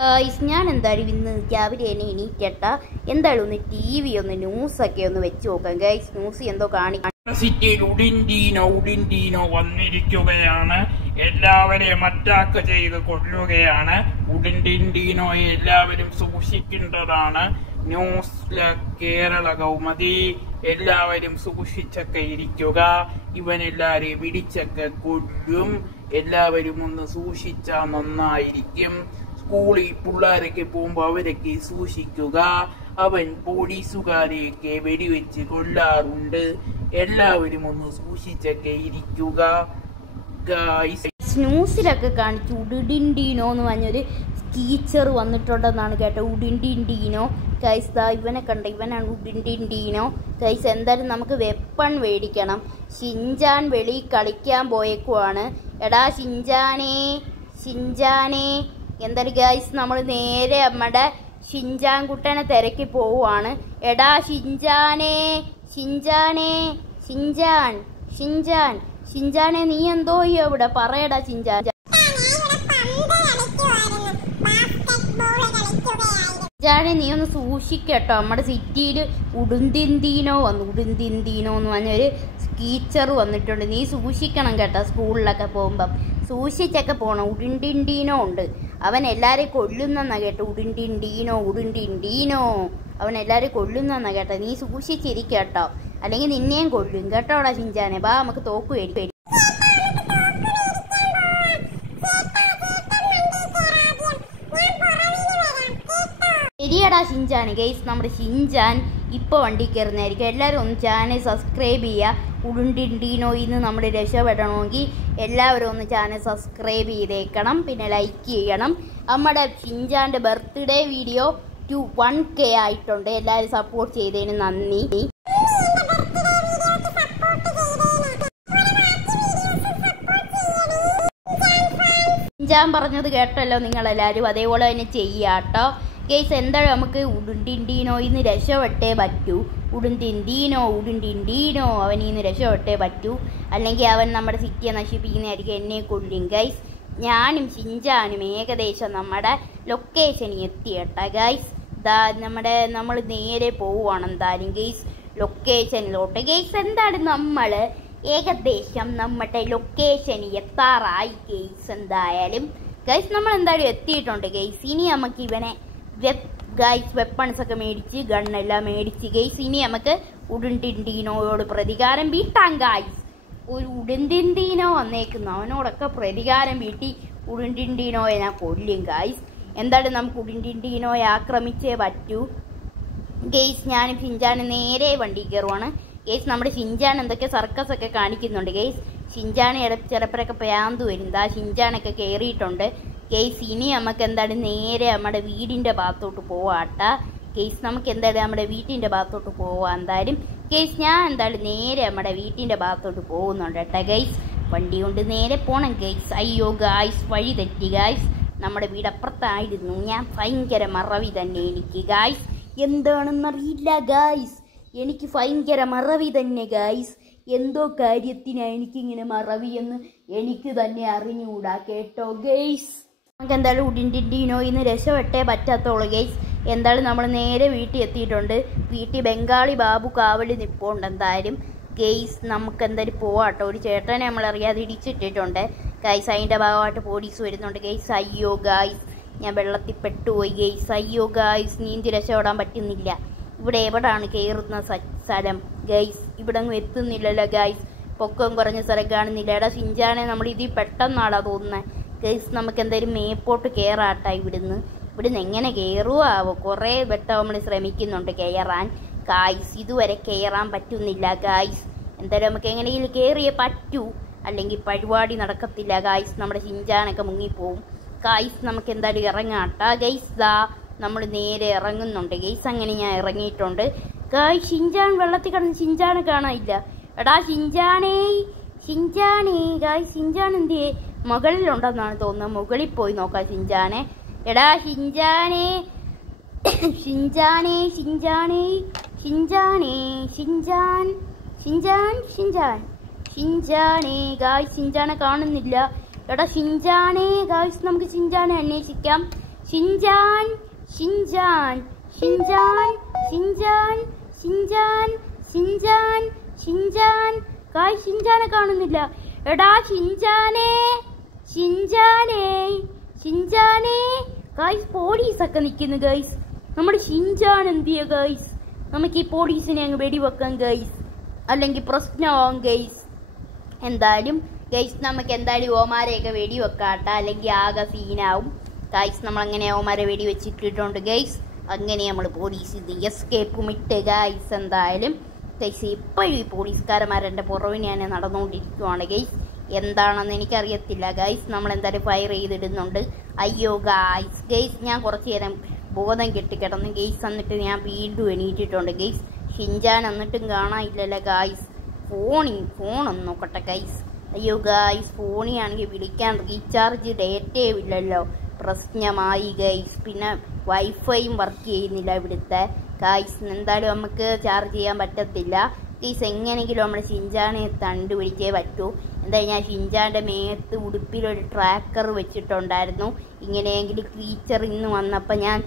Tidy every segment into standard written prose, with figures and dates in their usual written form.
ഞാൻ എന്തായാലും ഇന്ന് രാവിലെ തന്നെ എണീറ്റട്ട എന്തായാലും ഒന്ന് TV ഒന്ന് ന്യൂസൊക്കെ ഒന്ന് വെച്ച് നോക്കാം ഗൈസ്. ന്യൂസ് എന്തോ സിറ്റിയിൽ ഉഡിൻഡീനോ വന്നിരിക്കുകയാണ്. എല്ലാവരെയും അറ്റാക്ക് ചെയ്ത് കൊല്ലുകയാണ്. ഉഡിൻഡീനോയെ എല്ലാവരും സൂക്ഷിക്കേണ്ടതാണ്. ന്യൂസിലെ കേരള കൗമുദി എല്ലാവരും സൂക്ഷിച്ചൊക്കെ ഇരിക്കുക. ഇവനെല്ലാരെയും പിടിച്ചൊക്കെ കൊല്ലും. എല്ലാവരും ഒന്ന് സൂക്ഷിച്ചാൽ നന്നായിരിക്കും. സ്കൂളിൽ പിള്ളേരൊക്കെ പോകുമ്പോ അവരൊക്കെ സൂക്ഷിക്കുക. അവൻ പോലീസുകാരെയൊക്കെ വെടിവെച്ച് കൊല്ലാറുണ്ട്. എല്ലാവരും ഒന്ന് സൂക്ഷിച്ചൊക്കെ ഇരിക്കുക. ന്യൂസിലൊക്കെ കാണിച്ചു ഉഡിൻഡീനോ എന്ന് പറഞ്ഞൊരു ടീച്ചർ വന്നിട്ടുണ്ടെന്നാണ് കേട്ടോ. ഉഡിൻഡീനോ ഗൈസ്, ഇവനെ കണ്ട, ഇവനാണ് ഉഡിൻഡീനോ ഗൈസ്. എന്തായാലും നമുക്ക് വെപ്പൺ മേടിക്കണം. ഷിൻചാൻ വെളിയിൽ കളിക്കാൻ പോയേക്കുവാണ്. എടാ ഷിൻചാനേ എന്തായാലും ഗൈസ് നമ്മൾ നേരെ നമ്മുടെ ഷിൻചാൻ കുട്ടനെ തിരക്കി പോവുകയാണ്. എടാ ഷിൻചാനെ നീ എന്തോ ഇവിടെ പറയടാ ഷിൻചാനെ, നീ ഒന്ന് സൂക്ഷിക്കട്ടോ. നമ്മുടെ സിറ്റിയിൽ ഉഡിൻഡീനോ എന്ന് പറഞ്ഞൊരു ടീച്ചർ വന്നിട്ടുണ്ട്. നീ സൂക്ഷിക്കണം കേട്ടോ. സ്കൂളിലൊക്കെ പോകുമ്പം സൂക്ഷിച്ചൊക്കെ പോകണം. ഉഡിൻഡീനോ ഉണ്ട്, അവൻ എല്ലാവരെയും കൊല്ലുന്നെന്നാ കേട്ടോ. ഉഡിൻഡീനോ അവൻ എല്ലാവരെയും കൊല്ലുന്നെന്നാ കേട്ടോ. നീ സൂക്ഷിച്ചിരിക്കട്ടോ, അല്ലെങ്കിൽ നിന്നെയും കൊല്ലും കേട്ടോടാ ഷിൻചാനെ. ബാ നമുക്ക് തോക്ക് മേടിക്കും. ശരിയടാ ഷിൻചാൻ. ഗൈസ് നമ്മുടെ ഷിൻചാൻ ഇപ്പോൾ വണ്ടി കയറുന്നതായിരിക്കും. എല്ലാവരും ഒന്ന് ചാനൽ സബ്സ്ക്രൈബ് ചെയ്യുക. ഉഡിൻഡീനോയിൽ നിന്ന് നമ്മൾ രക്ഷപ്പെടണമെങ്കിൽ എല്ലാവരും ഒന്ന് ചാനൽ സബ്സ്ക്രൈബ് ചെയ്തേക്കണം, പിന്നെ ലൈക്ക് ചെയ്യണം. നമ്മുടെ ഷിൻചാൻ്റെ ബർത്ത്ഡേ വീഡിയോ 1K ആയിട്ടുണ്ട്. എല്ലാവരും സപ്പോർട്ട് ചെയ്തതിന് നന്ദി. ഷിൻചാൻ പറഞ്ഞത് കേട്ടല്ലോ നിങ്ങളെല്ലാവരും, അതേപോലെ തന്നെ ചെയ്യാട്ടോ ഗൈസ്. എന്തായാലും നമുക്ക് ഉഡിൻഡീനോയിൽ നിന്ന് രക്ഷപ്പെട്ടേ പറ്റൂ. ഉഡിൻഡീനോ അവനിൽ നിന്ന് രക്ഷപ്പെട്ടേ പറ്റൂ, അല്ലെങ്കിൽ അവൻ നമ്മുടെ സിറ്റിയെ നശിപ്പിക്കുന്നതായിരിക്കും. എന്നെ കൊല്ലും ഗൈസ്. ഞാനും ഷിൻചാനും ഏകദേശം നമ്മുടെ ലൊക്കേഷനിൽ എത്തിയട്ടാ ഗൈസ്. നമ്മൾ നേരെ പോവുകയാണ് എന്തായാലും ഗൈസ് ലൊക്കേഷനിലോട്ട്. ഗൈസ് എന്താണ് നമ്മൾ ഏകദേശം നമ്മുടെ ലൊക്കേഷനിൽ എത്താറായി ഗൈസ്. എന്തായാലും ഗൈസ് നമ്മൾ എന്തായാലും എത്തിയിട്ടുണ്ട് ഗൈസ്. ഇനി നമുക്ക് ഇവനെ വെപ്പൺസ് ഒക്കെ മേടിച്ച് ഗണ്ണെല്ലാം മേടിച്ച് ഗൈസ് ഇനി നമുക്ക് ഉഡിൻഡീനോയോട് പ്രതികാരം വീട്ടാം ഗൈസ്. ഒരു ഉഡിൻഡീനോ വന്നേക്കുന്നു, അവനോടൊക്കെ പ്രതികാരം വീട്ടി ഉഡിൻഡീനോയെ ഞാൻ കൊല്ലും ഗൈസ്. എന്തായാലും നമുക്ക് ഉഡിൻഡീനോയെ ആക്രമിച്ചേ പറ്റൂ ഗൈസ്. ഞാനും ഷിൻചാനും നേരെ വണ്ടി കയറുവാണ് ഗൈസ്. നമ്മുടെ ഷിൻചാൻ എന്തൊക്കെ സർക്കസ് ഒക്കെ കാണിക്കുന്നുണ്ട് ഗൈസ്. ഷിൻചാന് ചിലപ്പോഴൊക്കെ പ്രാന്ത് വരും. ഷിൻചാനൊക്കെ കയറിയിട്ടുണ്ട് ഗൈസ്. ഇനി നമുക്ക് എന്തായാലും നേരെ നമ്മുടെ വീടിൻ്റെ ഭാഗത്തോട്ട് പോവാട്ടാ ഗൈസ്. നമുക്ക് എന്തായാലും നമ്മുടെ വീട്ടിൻ്റെ ഭാഗത്തോട്ട് പോവാം എന്തായാലും ഗൈസ്. ഞാൻ എന്തായാലും നേരെ നമ്മുടെ വീട്ടിൻ്റെ ഭാഗത്തോട്ട് പോകുന്നുണ്ട് കേട്ടോ ഗൈസ്. വണ്ടി കൊണ്ട് നേരെ പോകണം ഗൈസ്. അയ്യോ ഗൈസ്, വഴി തെറ്റി ഗൈസ്. നമ്മുടെ വീടപ്പുറത്തായിരുന്നു. ഞാൻ ഭയങ്കര മറവി തന്നെ എനിക്ക് ഗൈസ്. എന്താണെന്നറിയില്ല ഗൈസ്, എനിക്ക് ഭയങ്കര മറവി തന്നെ ഗൈസ്. എന്തോ കാര്യത്തിനാണ് എനിക്കിങ്ങനെ മറവിയെന്ന് എനിക്ക് തന്നെ അറിഞ്ഞുകൂടാ കേട്ടോ ഗൈസ്. നമുക്ക് എന്തായാലും ഉഡിൻഡീനോയിൽ നിന്ന് രക്ഷപ്പെട്ടേ പറ്റാത്തോളൂ ഗൈസ്. എന്തായാലും നമ്മൾ നേരെ വീട്ടിൽ എത്തിയിട്ടുണ്ട്. വീട്ടിൽ ബംഗാളി ബാബു കാവലി നിൽപ്പുണ്ട് എന്തായാലും ഗൈസ്. നമുക്ക് എന്തായാലും പോവാട്ടോ. ഒരു ചേട്ടനെ നമ്മളറിയാതെ ഇടിച്ചിട്ടിട്ടുണ്ട് ഗൈസ്. അതിൻ്റെ ഭാഗമായിട്ട് പോലീസ് വരുന്നുണ്ട് ഗൈസ്. അയ്യോ ഗൈസ്, ഞാൻ വെള്ളത്തിൽ പെട്ടുപോയി ഗൈസ്. അയ്യോ ഗൈസ്, നീന്തി രക്ഷപ്പെടാൻ പറ്റുന്നില്ല. ഇവിടെ എവിടാണ് കയറുന്ന സ്ഥലം ഗൈസ്? ഇവിടെ ഒന്നും എത്തുന്നില്ലല്ലോ ഗൈസ്. പൊക്കം കുറഞ്ഞ സ്ഥലം കാണുന്നില്ല. എടാ ഷിൻചാനെ നമ്മൾ ഇതിൽ പെട്ടെന്നാടാ തോന്നുന്നത് ഗൈസ്. നമുക്ക് എന്തായാലും മേപ്പോട്ട് കയറാട്ടാ. ഇവിടുന്ന് എങ്ങനെ കയറുവാവോ? കുറേ വട്ടം നമ്മൾ ശ്രമിക്കുന്നുണ്ട് കയറാൻ ഗൈസ്. ഇതുവരെ കയറാൻ പറ്റുന്നില്ല ഗൈസ്. എന്തായാലും നമുക്ക് എങ്ങനെയെങ്കിലും കയറിയേ പറ്റൂ, അല്ലെങ്കിൽ പരിപാടി നടക്കത്തില്ല ഗൈസ്. നമ്മുടെ ഷിൻചാനൊക്കെ മുങ്ങിപ്പോവും ഗൈസ്. നമുക്ക് എന്തായാലും ഇറങ്ങാട്ടാ ഗൈസ്. നമ്മൾ നേരെ ഇറങ്ങുന്നുണ്ട് ഗൈസ്. അങ്ങനെ ഞാൻ ഇറങ്ങിയിട്ടുണ്ട് ഗൈസ്. ഷിൻചാൻ വെള്ളത്തിൽ കിടന്ന് ഷിൻചാനെ കാണാനില്ല. എടാ ഷിൻചാനേ ഗൈസ്, ഷിൻചാൻ എന്തിയേ? മുകളിലുണ്ടെന്നാണ് തോന്നുന്നത്. മുകളിൽ പോയി നോക്കാം ഷിൻചാനെ. എടാ ഷിൻചാനെ ഗായ്സ്, ഷിൻചാനെ കാണുന്നില്ല. എടാ ഷിൻചാനെ ഗായ്സ്, നമുക്ക് ഷിൻചാനെ അന്വേഷിക്കാം. ഷിൻജാൻ ഷിൻജാൻ ഷിൻജാൻ ഷിൻജാൻ ഷിൻജാൻ ഷിൻജാൻ ഷിൻജാൻ ഗായ്സ് ഷിൻജാനെ കാണുന്നില്ല. എടാ ഷിൻജാനേ ഷിൻജാനേ ഷിൻജാനേ ഗായ്സ് പോലീസൊക്കെ നിൽക്കുന്നു ഗൈസ്. നമ്മുടെ ഷിൻജാൻ എന്തിയ ഗൈസ്? നമുക്ക് ഈ പോലീസിനെ അങ്ങ് വെടിവെക്കാം ഗൈസ്, അല്ലെങ്കിൽ പ്രശ്നമാവും ഗൈസ്. എന്തായാലും ഗൈസ് നമുക്ക് എന്തായാലും ഓമാരെയൊക്കെ വെടിവെക്കാട്ട, അല്ലെങ്കിൽ ആകെ സീനാവും ഗൈസ്. നമ്മളങ്ങനെ ഓമാരെ വെടിവെച്ചിട്ടിട്ടുണ്ട് ഗൈസ്. അങ്ങനെ നമ്മൾ പോലീസ് എസ്കേപ്പും ഇട്ട് ഗൈസ്. എന്തായാലും ഗൈസ് ഇപ്പോഴും ഈ പോലീസുകാരന്മാരെൻ്റെ പുറവിന് ഞാൻ നടന്നുകൊണ്ടിരിക്കുവാണ് ഗൈസ്. എന്താണെന്ന് എനിക്കറിയത്തില്ല ഗൈസ്. നമ്മൾ എന്തായാലും ഫയർ ചെയ്തിടുന്നുണ്ട്. അയ്യോ ഗൈസ് ഗൈസ് ഞാൻ കുറച്ച് നേരം ബോധം കെട്ടിക്കിടന്നു ഗൈസ്. എന്നിട്ട് ഞാൻ വീണ്ടും എണീറ്റിട്ടുണ്ട് ഗൈസ്. ഷിൻജാൻ എന്നിട്ടും കാണാനില്ലല്ലോ ഗൈസ്. ഫോണൊന്ന് നോക്കട്ടെ ഗൈസ്. അയ്യോ ഗൈസ് ഫോണിയാണെങ്കിൽ വിളിക്കാൻ റീചാർജ് ഡേറ്റയും ഇല്ലല്ലോ, പ്രശ്നമായി ഗൈസ്. പിന്നെ വൈഫൈയും വർക്ക് ചെയ്യുന്നില്ല ഇവിടുത്തെ ഗൈസ്. എന്തായാലും നമുക്ക് ചാർജ് ചെയ്യാൻ പറ്റത്തില്ല ഗൈസ്. എങ്ങനെയെങ്കിലും നമ്മൾ ഷിൻജാനെ കണ്ടുപിടിച്ചേ പറ്റൂ. എന്തായാലും ഞാൻ ഷിൻജാൻ്റെ മേത്ത് ഉടുപ്പിലൊരു ട്രാക്കർ വെച്ചിട്ടുണ്ടായിരുന്നു. ഇങ്ങനെയെങ്കിലും ക്രീച്ചർ ഇന്ന് വന്നപ്പോൾ ഞാൻ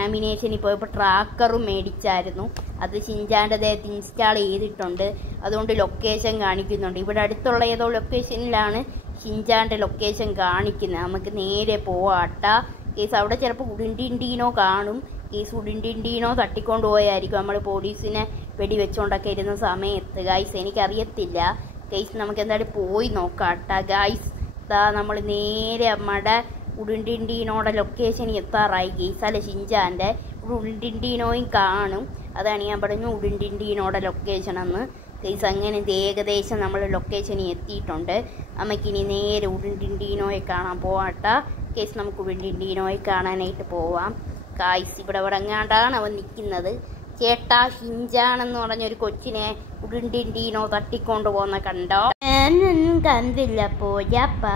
ആമിനേഷനിൽ പോയപ്പോൾ ട്രാക്കറും മേടിച്ചായിരുന്നു. അത് ഷിൻജാൻ്റെ ദേഹത്ത് ഇൻസ്റ്റാൾ ചെയ്തിട്ടുണ്ട്. അതുകൊണ്ട് ലൊക്കേഷൻ കാണിക്കുന്നുണ്ട്. ഇവിടെ അടുത്തുള്ള ഏതോ ലൊക്കേഷനിലാണ് ഷിൻജാൻ്റെ ലൊക്കേഷൻ കാണിക്കുന്നത്. നമുക്ക് നേരെ പോവാട്ടാ കേസ്. അവിടെ ചിലപ്പോൾ ഉടുണ്ടിണ്ടീനോ കാണും കേസ്. ഉടുണ്ടിണ്ടീനോ തട്ടിക്കൊണ്ട് പോയായിരിക്കും നമ്മൾ പോലീസിനെ വെടിവെച്ചുകൊണ്ടൊക്കെ ഇരുന്ന സമയത്ത് ഗൈസ്. എനിക്കറിയത്തില്ല ഗൈസ്. നമുക്ക് എന്തായാലും പോയി നോക്കാട്ടാ ഗൈസ്. നമ്മൾ നേരെ നമ്മുടെ ഉടുണ്ടിണ്ടീനോടെ ലൊക്കേഷനിൽ എത്താറായി ഗൈസ്. അല്ല ഷിൻജാൻ്റെ ഉടുണ്ടിണ്ടീനോയും കാണും. അതാണ് ഞാൻ പറഞ്ഞു ഉടുണ്ടിണ്ടീനോടെ ലൊക്കേഷൻ എന്ന് ഗൈസ്. അങ്ങനെ ഏകദേശം നമ്മൾ ലൊക്കേഷനിൽ എത്തിയിട്ടുണ്ട്. നമുക്കിനി നേരെ ഉടുണ്ടിണ്ടീനോയെ കാണാൻ പോവാട്ടാ കേസ്. നമുക്ക് ഉടുണ്ടിണ്ടീനോയെ കാണാനായിട്ട് പോവാം ഗൈസ്. ഇവിടെ എങ്ങാണ്ടാണ് അവൻ നിൽക്കുന്നത്. ചേട്ടാ ഷിൻജാനെന്ന് പറഞ്ഞൊരു കൊച്ചിനെ ഉടുണ്ടിണ്ടീനോ തട്ടിക്കൊണ്ട് പോകുന്ന കണ്ടോ? കണ്ടില്ല പോയാപ്പാ,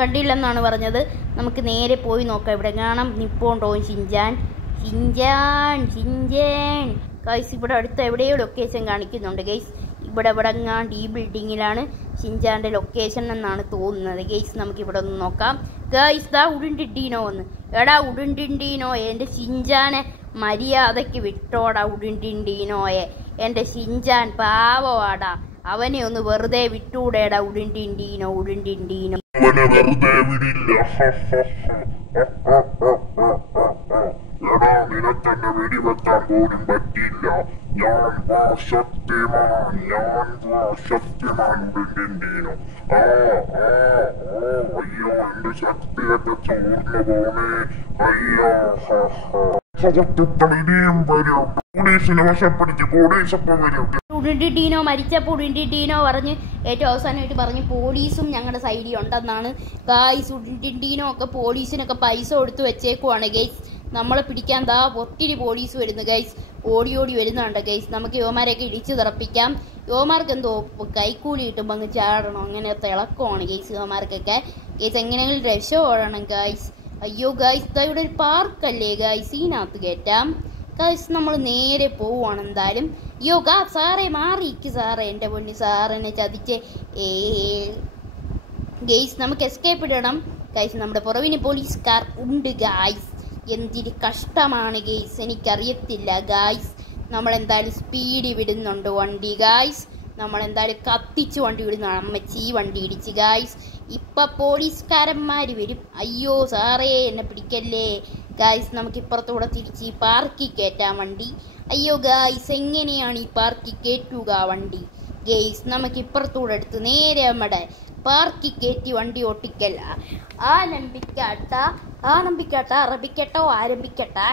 കണ്ടില്ലെന്നാണ് പറഞ്ഞത്. നമുക്ക് നേരെ പോയി നോക്കാം. ഇവിടെ കാണാം നിപ്പോണ്ടോ ഷിൻജാൻ. ഷിൻജാൻ ഷിൻജാൻ ഗൈസ്. ഇവിടെ അടുത്ത് എവിടെയോ ലൊക്കേഷൻ കാണിക്കുന്നുണ്ട് ഗൈസ്. ഇവിടെ എങ്ങാണ്ട് ഈ ബിൽഡിങ്ങിലാണ് ഷിൻജാൻ്റെ ലൊക്കേഷൻ എന്നാണ് തോന്നുന്നത് ഗൈസ്. നമുക്കിവിടെ ഒന്ന് നോക്കാം ഗൈസ്. ദാ ഉടുണ്ടിണ്ടീനോ വന്ന്. എടാ ഉടുണ്ടിണ്ടീനോ എൻ്റെ ഷിൻജാനെ മര്യാദയ്ക്ക് വിട്ടോടാ ഉടുണ്ടിണ്ടീനോയെ. എൻ്റെ ഷിൻജാൻ പാവവാടാ, അവനെ ഒന്ന് വെറുതെ വിട്ടൂടേടാ ഉടുണ്ടിണ്ടീനോ. ഉടുണ്ടിണ്ടീനോ നിനക്കെന്നെ വെടിവെക്കാൻ പോലും പറ്റില്ല. ഞാൻ വാ ശക്തിമാൻ, ഞാൻ വാ ശക്തിമാൻ ഉടുണ്ടിണ്ടീനോ. അയ്യോ എന്റെ ശക്തിയൊക്കെ ചോർന്നു പോണേ. അയ്യോ ഇനിയും വരും. പോലീസിനെ വശപ്പെടുത്തി പോലീസൊപ്പം വരും. ഉടുണ്ടിണ്ടീനോ മരിച്ചപ്പോൾ ഉടുണ്ടിണ്ടീനോ പറഞ്ഞ് ഏറ്റവും അവസാനമായിട്ട് പറഞ്ഞ് പോലീസും ഞങ്ങളുടെ സൈഡിൽ ഉണ്ടെന്നാണ് ഗൈസ്. ഉടുണ്ടിണ്ടീനോ ഒക്കെ പോലീസിനൊക്കെ പൈസ കൊടുത്ത് വെച്ചേക്കുവാണ് ഗൈസ്. നമ്മളെ പിടിക്കാൻ ഒത്തിരി പോലീസ് വരുന്നു ഗൈസ്. ഓടി വരുന്നുണ്ട് ഗൈസ്. നമുക്ക് യുവമാരെയൊക്കെ ഇടിച്ചു തെറപ്പിക്കാം. യുവമാർക്ക് എന്തോ കൈക്കൂലി കിട്ടുമ്പോൾ അങ്ങ് ചാടണം, അങ്ങനത്തെ ഇളക്കമാണ് ഗൈസ് യുവമാർക്കൊക്കെ ഗൈസ്. എങ്ങനെയെങ്കിലും രക്ഷപ്പെടണം ഗൈസ്. അയ്യോ ഗൈസ് ഇവിടെ ഒരു പാർക്കല്ലേ ഗൈസ്, ഇതിനകത്ത് കയറ്റാം ഗൈസ്. നമ്മൾ നേരെ പോവുകയാണ് എന്തായാലും. അയ്യോ സാറേ മാറിക്ക് സാറേ, എൻ്റെ പൊന്നി സാറിനെ ചതിച്ച് ഗൈസ്. നമുക്ക് എസ്കേപ്പ് ഇടണം ഗൈസ്. നമ്മുടെ പുറവിന് പോലീസുകാർ ഉണ്ട് ഗൈസ്. എന്തൊരു കഷ്ടമാണ് ഗൈസ്, എനിക്കറിയത്തില്ല ഗൈസ്. നമ്മളെന്തായാലും സ്പീഡ് വിടുന്നുണ്ട് വണ്ടി ഗൈസ്. നമ്മളെന്തായാലും കത്തിച്ച് വണ്ടി വിടുന്നതാണ്. അമ്മച്ചി വണ്ടി ഇടിച്ച് ഗൈസ്. ഇപ്പം പോലീസുകാരന്മാർ വരും. അയ്യോ സാറേ എന്നെ പിടിക്കല്ലേ ഗൈസ്. നമുക്ക് ഇപ്പുറത്തൂടെ തിരിച്ച് ഈ പാർക്കിൽ കയറ്റാം വണ്ടി. അയ്യോ ഗൈസ് എങ്ങനെയാണ് ഈ പാർക്കിൽ കയറ്റുക വണ്ടി ഗൈസ്? നമുക്ക് ഇപ്പുറത്തൂടെ എടുത്ത് നേരെ നമ്മുടെ പാർക്കിൽ കയറ്റി വണ്ടി ഓട്ടിക്കല്ല. ആരംഭിക്കട്ടോ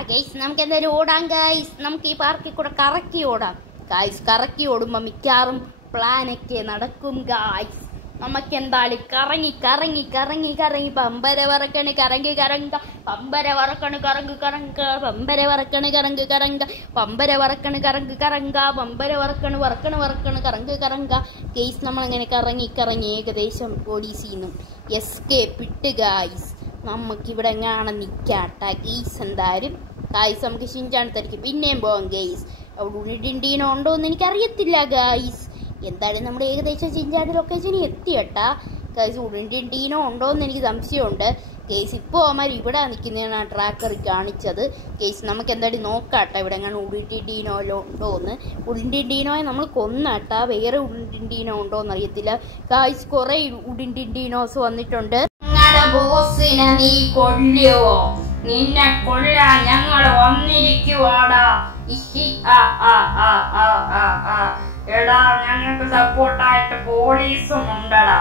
ഗൈസ്. നമുക്ക് എന്തായാലും ഓടാം ഗൈസ്. നമുക്ക് ഈ പാർക്കിൽ കൂടെ കറക്കി ഓടാം ഗൈസ്. കറക്കി ഓടുമ്പോൾ മിക്കാറും പ്ലാനൊക്കെ നടക്കും ഗൈസ്. നമുക്ക് എന്തായാലും കറങ്ങി കറങ്ങി കറങ്ങി കറങ്ങി പമ്പര വറക്കണ് കറങ്ങി കറങ്ക, പമ്പര വറക്കണ് കറങ്ങ് കറങ്ക, പമ്പര വറക്കണ് കറങ്ങ് കറങ്ക, പമ്പര വറക്കണ് കറങ്ങ് കറങ്ക, പമ്പര വറക്കണ് വറക്കണ് വറക്കണ് കറങ്ങ് കറങ്ക ഗൈസ്. നമ്മളങ്ങനെ കറങ്ങി കറങ്ങി ഏകദേശം പോലീസിൽ നിന്നും എസ്കേപ്പ് ഇട്ട് ഗൈസ്. നമുക്കിവിടെ എങ്ങാണ് നിൽക്കാട്ട ഗൈസ്. എന്തായാലും ഗൈസ് നമുക്ക് ഷിൻജാൻ തിരക്കി പിന്നെയും പോവാം ഗൈസ്. അവിടെ ഉടുണ്ടിണ്ടീനോ ഉണ്ടോ എന്ന് എനിക്കറിയത്തില്ല ഗൈസ്. എന്തായാലും നമ്മൾ ഏകദേശം ഷിൻജാൻ്റെ ലൊക്കേഷനിൽ എത്തിയട്ടാ ഗൈസ്. ഉടുണ്ടിണ്ടീനോ ഉണ്ടോ എന്ന് എനിക്ക് സംശയമുണ്ട് കേസ് ഇപ്പോൾ അവന്മാർ ഇവിടെ നിൽക്കുന്നതാണ് ആ ട്രാക്കർ കാണിച്ചത്. കേസ് നമുക്ക് എന്തായാലും നോക്കാട്ടോ ഇവിടെ എങ്ങനെ ഉരുണ്ടിൻഡീനോയിലോ ഉണ്ടോ എന്ന്. ഉരുണ്ടിൻഡീനോയെ നമ്മൾ കൊന്നാട്ടാ, വേറെ ഉരുണ്ടിൻഡീനോ ഉണ്ടോ എന്നറിയത്തില്ല. ഗായ്സ് കുറെ ഉരുണ്ടിൻഡീനോസ് വന്നിട്ടുണ്ട്. ഞങ്ങളുടെ ബോസിനെ നീ കൊല്ലുവോ? നിന്നെ കൊല്ലാൻ ഞങ്ങൾ വന്നിരിക്കുവാടാ. എടാ ഞങ്ങൾക്ക് സപ്പോർട്ടായിട്ട് പോലീസും ഉണ്ടടാ.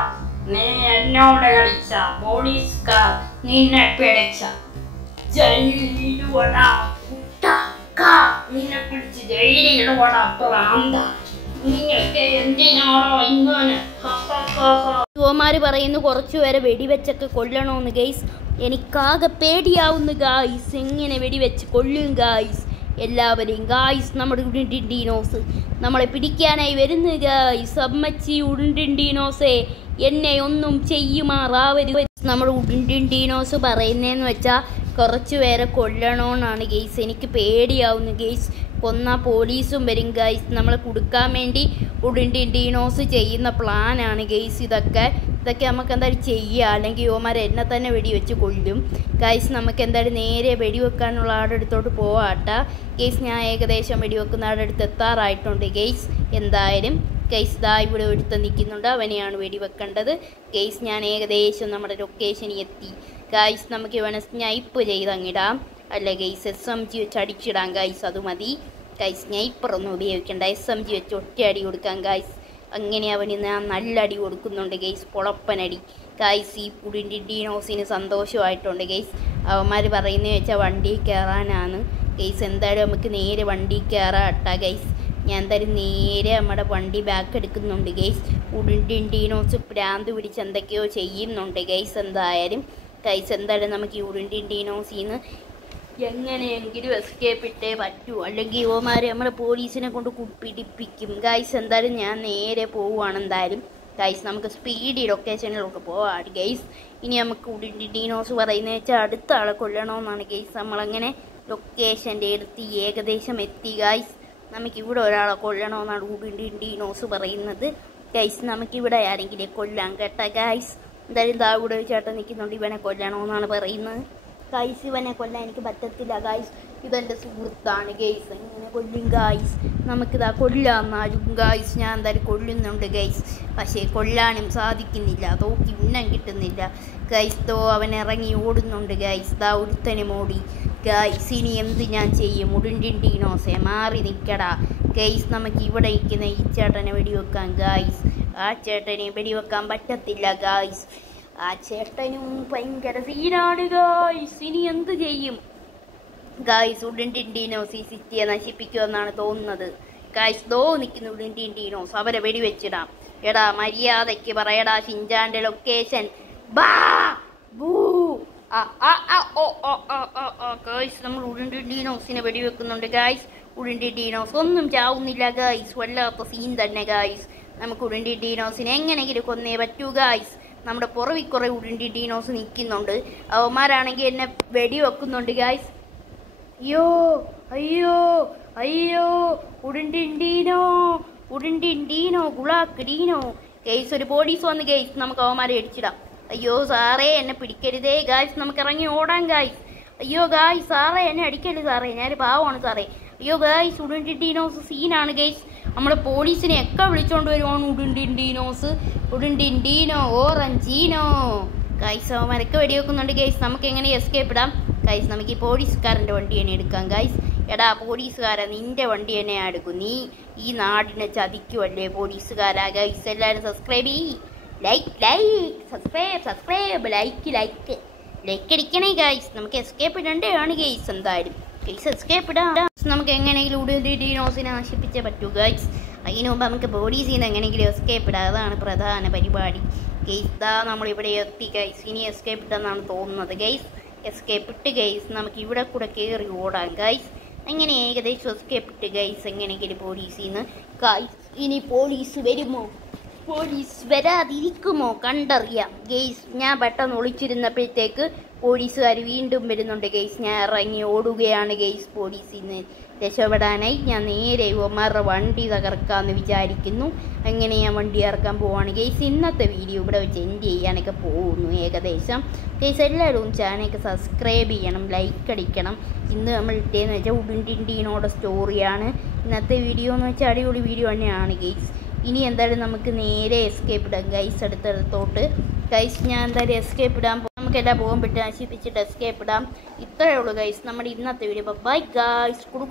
നീ എന്നോട് കളിച്ച പോലീസുകാർ നിന്നെ പിടിച്ച ജയിലിടുവടാ. നിന്നെ പിടിച്ച് ജയിലിടുവടാ. നിങ്ങൾക്ക് എന്തിനാണോ ഇങ്ങനെ? യുവമാര് പറയുന്നു കുറച്ചുപേരെ വെടിവെച്ചൊക്കെ കൊല്ലണമെന്ന്. ഗൈസ് എനിക്കാകെ പേടിയാവുന്നു ഗായ്സ്. എങ്ങനെ വെടിവെച്ച് കൊല്ലും ഗായ്സ് എല്ലാവരെയും? ഗായ്സ് നമ്മുടെ ഉരുണ്ടിൻഡീനോസ് നമ്മളെ പിടിക്കാനായി വരുന്നു ഗായ്സ്. അമ്മച്ചി ഉരുണ്ടിൻഡീനോസേ എന്നെ ഒന്നും ചെയ്യുമാറാവരുത്. നമ്മുടെ ഉരുണ്ടിൻഡീനോസ് പറയുന്നതെന്ന് വെച്ചാൽ കുറച്ചു പേരെ കൊല്ലണമെന്നാണ് ഗെയ്സ്. എനിക്ക് പേടിയാവുന്നു ഗെയ്സ്. കൊന്നാൽ പോലീസും വരും ഗൈസ്. നമ്മളെ കൊടുക്കാൻ വേണ്ടി ഉരുണ്ടിൻഡീനോസ് ചെയ്യുന്ന പ്ലാനാണ് ഗെയ്സ്. ഇതൊക്കെ നമുക്ക് എന്തായാലും ചെയ്യുക, അല്ലെങ്കിൽ യുവമാരെ എന്നെ തന്നെ വെടിവെച്ച് കൊല്ലും ഗൈസ്. നമുക്ക് എന്തായാലും നേരെ വെടിവെക്കാനുള്ള ആടെ അടുത്തോട്ട് പോവാട്ടാ ഗെയ്സ്. ഞാൻ ഏകദേശം വെടിവെക്കുന്ന ആടെ അടുത്ത് എത്താറായിട്ടുണ്ട് ഗെയ്സ്. എന്തായാലും ഗെയ്സ് ദാ ഇവിടെ എടുത്ത് നിൽക്കുന്നുണ്ട്, അവനെയാണ് വെടിവെക്കേണ്ടത് ഗെയ്സ്. ഞാൻ ഏകദേശം നമ്മുടെ ലൊക്കേഷനിൽ എത്തി ഗൈസ്. നമുക്ക് ഇവനെ സ്നൈപ്പ് ചെയ്തങ്ങിടാം, അല്ല ഗൈസ് SMG വെച്ച് അടിച്ചിടാം ഗൈസ്. അത് മതി ഗൈസ്, സ്നൈപ്പറൊന്നും ഉപയോഗിക്കേണ്ട. SMG വെച്ച് ഒറ്റ അടി കൊടുക്കാം ഗൈസ്. അങ്ങനെ അവന് ഞാൻ നല്ല അടി കൊടുക്കുന്നുണ്ട് ഗൈസ്, പൊളപ്പനടി ഗൈസ്. ഈ ഉരുണ്ടിൻഡീനോസിന് സന്തോഷമായിട്ടുണ്ട് ഗൈസ്. അവന്മാർ പറയുന്നത് വെച്ചാൽ വണ്ടി കയറാനാണ് ഗൈസ്. എന്തായാലും നമുക്ക് നേരെ വണ്ടി കയറാട്ടാ ഗൈസ്. ഞാൻ എന്തായാലും നേരെ നമ്മുടെ വണ്ടി ബാക്ക് എടുക്കുന്നുണ്ട് ഗൈസ്. ഉരുണ്ടിൻഡീനോസ് പ്രാന്ത് പിടിച്ച് എന്തൊക്കെയോ ചെയ്യുന്നുണ്ട് ഗൈസ്. എന്തായാലും നമുക്ക് ഈ ഉരുണ്ടിൻഡീനോസിന്ന് എങ്ങനെയെങ്കിലും എസ്കേപ്പ് ഇട്ടേ പറ്റൂ, അല്ലെങ്കിൽ യുവമാരെ നമ്മുടെ പോലീസിനെ കൊണ്ട് പിടിപ്പിക്കും ഗൈസ്. എന്തായാലും ഞാൻ നേരെ പോവുകയാണ്. എന്തായാലും ഗൈസ് നമുക്ക് സ്പീഡി ലൊക്കേഷനിലൊക്കെ പോവാം ഗൈസ്. ഇനി നമുക്ക് ഉരുണ്ടിൻഡീനോസ് പറയുന്നത് വെച്ചാൽ അടുത്ത ആളെ കൊല്ലണമെന്നാണ് ഗൈസ്. നമ്മളങ്ങനെ ലൊക്കേഷൻ്റെ അടുത്ത് ഏകദേശം എത്തി ഗൈസ്. നമുക്കിവിടെ ഒരാളെ കൊല്ലണമെന്നാണ് ഉരുണ്ടിൻഡീനോസ് പറയുന്നത് ഗൈസ്. നമുക്കിവിടെ ആരെങ്കിലും കൊല്ലാൻ കേട്ടാ ഗൈസ്. എന്തായാലും ദാ ഇവിടെ ഒരു ചേട്ടൻ നിൽക്കുന്നുണ്ട്, ഇവനെ കൊല്ലണമെന്നാണ് പറയുന്നത് ഗൈസ്. ഇവനെ കൊല്ലാൻ എനിക്ക് പറ്റത്തില്ല ഗൈസ്, ഇതെൻ്റെ സുഹൃത്താണ് ഗൈസ്. ഇങ്ങനെ കൊല്ലും ഗൈസ്. നമുക്കിതാ കൊല്ലാന്നാലും ഗൈസ്. ഞാൻ എന്തായാലും കൊല്ലുന്നുണ്ട് ഗൈസ്, പക്ഷേ കൊല്ലാനും സാധിക്കുന്നില്ല. തോക്കി ഉന്നം കിട്ടുന്നില്ല ഗൈസ്. അവൻ ഇറങ്ങി ഓടുന്നുണ്ട് ഗൈസ്. ദാ ഒരുത്തനും ഓടി ഗൈസ്. ഇനി എന്ത് ഞാൻ ചെയ്യും? ഉരുണ്ടിൻഡീനോസെ മാറി നിൽക്കടാ ഗൈസ്. നമുക്ക് ഇവിടെ ഇരിക്കുന്ന ഈ ചേട്ടനെ വെടിവെക്കാം ഗൈസ്. ആ ചേട്ടനെ വെടിവെക്കാൻ പറ്റത്തില്ല ഗൈസ്. ആ ചേട്ടനും ഭയങ്കര സീനാണ് ഗൈസ്. ഇനി എന്ത് ചെയ്യും ഗൈസ്? ഉരുണ്ടിൻഡീനോസ് ഈ സിറ്റിയെ നശിപ്പിക്കുമെന്നാണ് തോന്നുന്നത് ഗൈസ്. നിൽക്കുന്നു ഉരുണ്ടിൻഡീനോസ്. അവരെ വെടിവെച്ചിടാം. എടാ മര്യാദയ്ക്ക് പറയടാ ഷിൻചാന്റെ ലൊക്കേഷൻ. ഗൈസ് നമ്മൾ ഉരുണ്ടിൻഡീനോസിനെ വെടിവെക്കുന്നുണ്ട് ഗൈസ്. ഉരുണ്ടിൻഡീനോസ് ഒന്നും ചാവുന്നില്ല ഗൈസ്. വല്ലാത്ത സീൻ തന്നെ ഗൈസ്. നമുക്ക് ഉരുണ്ടിൻഡീനോസിനെ എങ്ങനെയെങ്കിലും കൊന്നേ പറ്റൂ ഗൈസ്. നമ്മുടെ പുറവിൽ കുറെ ഉരുണ്ടിൻഡീനോസ് നിൽക്കുന്നുണ്ട്. അവന്മാരാണെങ്കിൽ എന്നെ വെടിവെക്കുന്നുണ്ട് ഗൈസ്. അയ്യോ അയ്യോ അയ്യോ ഉരുണ്ടിൻഡീനോ ഗുളാക്കിടീനോ ഗൈസ്. ഒരു പോലീസ് വന്ന് ഗൈസ്. നമുക്ക് അവന്മാരെ അടിച്ചിടാം. അയ്യോ സാറേ എന്നെ പിടിക്കരുതേ ഗൈസ്. നമുക്ക് ഇറങ്ങി ഓടാം ഗൈസ്. അയ്യോ ഗൈസ് സാറേ എന്നെ അടിക്കരുത് സാറേ, ഞാനൊരു പാവമാണ് സാറേ. അയ്യോ ഗൈസ് ഉരുണ്ടിൻഡീനോസ് സീനാണ് ഗൈസ്. നമ്മുടെ പോലീസിനെ ഒക്കെ വിളിച്ചോണ്ട് വരുവാണ് ഉരുണ്ടിൻഡീനോ ഓറഞ്ചീനോ ഗൈസ്. അവന്മാരൊക്കെ വെടിവെക്കുന്നുണ്ട് ഗൈസ്. നമുക്ക് എങ്ങനെ എസ്കേപ്പ് ഇടാം ഗൈസ്? നമുക്ക് ഈ പോലീസുകാരൻ്റെ വണ്ടി തന്നെ എടുക്കാം ഗൈസ്. എടാ പോലീസുകാരാ, നിന്റെ വണ്ടി തന്നെ എടുക്കും. നീ ഈ നാടിനെ ചതിക്കുമല്ലേ പോലീസുകാരാ ഗൈസ്. എല്ലാവരും സബ്സ്ക്രൈബ് ചെയ്യ്. സബ്സ്ക്രൈബ് ലൈക്ക് അടിക്കണേ ഗൈസ്. നമുക്ക് എസ്കേപ്പ് ഇടേണ്ടതാണ് ഗൈസ്. എന്തായാലും ഗൈസ് എസ്കേപ്പ് ഇടാം. നമുക്ക് എങ്ങനെയെങ്കിലും ഉരുണ്ടിൻഡീനോസിനെ നശിപ്പിച്ചേ പറ്റൂ ഗൈസ്. അതിന് മുമ്പ് നമുക്ക് പോലീസിൽ നിന്ന് എങ്ങനെയെങ്കിലും എസ്കേപ്പ് ഇടാം. അതാണ് പ്രധാന പരിപാടി ഗൈസ്. നമ്മളിവിടെ എത്തി ഗൈസ്. ഇനി എസ്കേപ്പ് ഇട്ടെന്നാണ് തോന്നുന്നത് ഗൈസ്. എസ്കേപ്പ് ഇട്ട് ഗൈസ് നമുക്ക് ഇവിടെ കൂടെ കയറി ഓടാം ഗൈസ്. അങ്ങനെ ഏകദേശം എസ്കേപ്പ് ഇട്ട് ഗൈസ് എങ്ങനെയെങ്കിലും പോലീസിൽ നിന്ന് ഗൈസ്. ഇനി പോലീസ് വരുമോ? പോലീസ് വരാതിരിക്കുമോ? കണ്ടറിയാം ഗെയ്സ്. ഞാൻ പെട്ടെന്ന് ഒളിച്ചിരുന്നപ്പോഴത്തേക്ക് പോലീസുകാർ വീണ്ടും വരുന്നുണ്ട് ഗെയ്സ്. ഞാൻ ഇറങ്ങി ഓടുകയാണ് ഗെയ്സ് പോലീസിൽ നിന്ന് രക്ഷപ്പെടാനായി. ഞാൻ നേരെ ഇവന്മാരുടെ വണ്ടി തകർക്കാമെന്ന് വിചാരിക്കുന്നു. അങ്ങനെ ഞാൻ വണ്ടി ഇറക്കാൻ പോവാണ് ഗെയ്സ്. ഇന്നത്തെ വീഡിയോ ഇവിടെ വെച്ച് എൻഡ് ചെയ്യാനൊക്കെ പോകുന്നു ഏകദേശം. ഗെയ്സ് എല്ലാവരും ചാനലൊക്കെ സബ്സ്ക്രൈബ് ചെയ്യണം, ലൈക്ക് അടിക്കണം. ഇന്ന് നമ്മൾ ഇട്ടേന്ന് വെച്ചാൽ ഉടുണ്ടിൻഡീനോടെ സ്റ്റോറിയാണ് ഇന്നത്തെ വീഡിയോ എന്ന് വെച്ചാൽ. അടിപൊളി വീഡിയോ തന്നെയാണ് ഗെയ്സ്. ഇനി എന്തായാലും നമുക്ക് നേരെ എസ്കേപ്പ് ഇടാം ഗൈസ് അടുത്തടുത്തോട്ട്. ഗൈസ് ഞാൻ എന്തായാലും എസ്കേപ്പ് ഇടാൻ നമുക്കെല്ലാം പോകാൻ പറ്റും, നശിപ്പിച്ചിട്ട് എസ്കേപ്പ് ഇടാം. ഇത്രയേ ഉള്ളൂ ഗൈസ് നമ്മുടെ ഇന്നത്തെ വീഡിയോ. Bye guys. കുടു